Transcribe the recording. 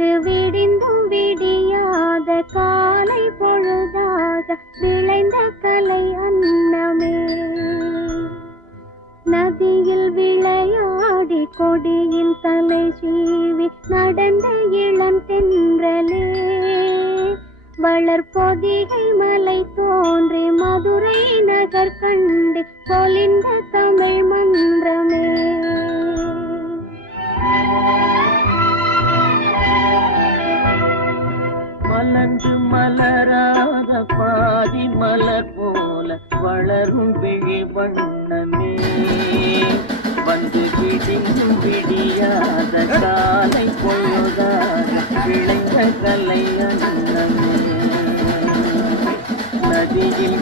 விளைந்து விடிந்தும் விடியாத காலை பொழுதாக விளைந்த கலை அன்னமே. நதியில் விளையாடி கொடியின் தலை சீவி நடந்த இளம் தென்றலே. வளர்பொதிகை மலை தோன்றி மதுரை நகர் கண்டு பொலிந்த தமிழ் மன்றமே. மலர்ந்து மலராத பாதி மலர் போல வளரும் விழி வண்ணமே. வந்து விடிந்தும் விடியாத காலை பொழுதாக விளைந்த கலை அன்னமே. நதியில்